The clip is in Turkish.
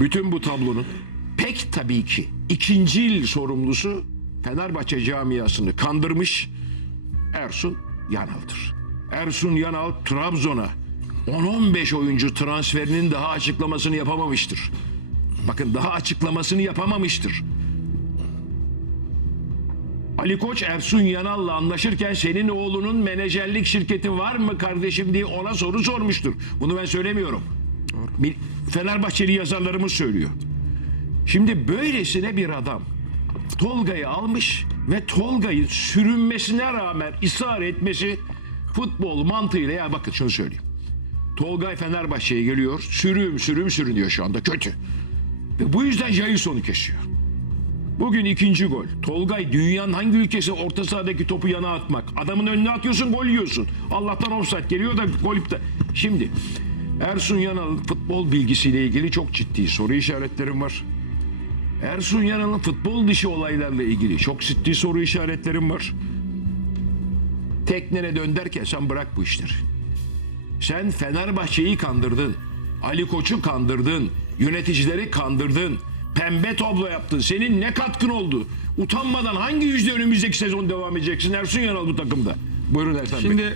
Bütün bu tablonun pek tabii ki ikinci yıl sorumlusu Fenerbahçe camiasını kandırmış Ersun Yanal'dır. Ersun Yanal Trabzon'a 10-15 oyuncu transferinin daha açıklamasını yapamamıştır. Bakın daha açıklamasını yapamamıştır. Ali Koç Ersun Yanal'la anlaşırken senin oğlunun menajerlik şirketi var mı kardeşim diye ona soru sormuştur. Bunu ben söylemiyorum. Bir Fenerbahçeli yazarlarımız söylüyor. Şimdi böylesine bir adam Tolga'yı almış ve Tolga'yı sürünmesine rağmen ısrar etmesi futbol mantığıyla ya bakın şunu söyleyeyim. Tolgay Fenerbahçe'ye geliyor. Sürüm sürüm sürünüyor şu anda kötü. Ve bu yüzden Jason'u kesiyor. Bugün ikinci gol. Tolgay dünyanın hangi ülkesi orta sahadaki topu yana atmak? Adamın önüne atıyorsun gol yiyorsun. Allah'tan offside geliyor da gol iptal. Şimdi Ersun Yanal'ın futbol bilgisiyle ilgili çok ciddi soru işaretlerim var. Ersun Yanal'ın futbol dışı olaylarla ilgili çok ciddi soru işaretlerim var. Teknene dön derken sen bırak bu işleri. Sen Fenerbahçe'yi kandırdın. Ali Koç'u kandırdın. Yöneticileri kandırdın. Pembe tablo yaptın. Senin ne katkın oldu? Utanmadan hangi yüzde önümüzdeki sezon devam edeceksin Ersun Yanal bu takımda? Buyurun Ertan Bey. Şimdi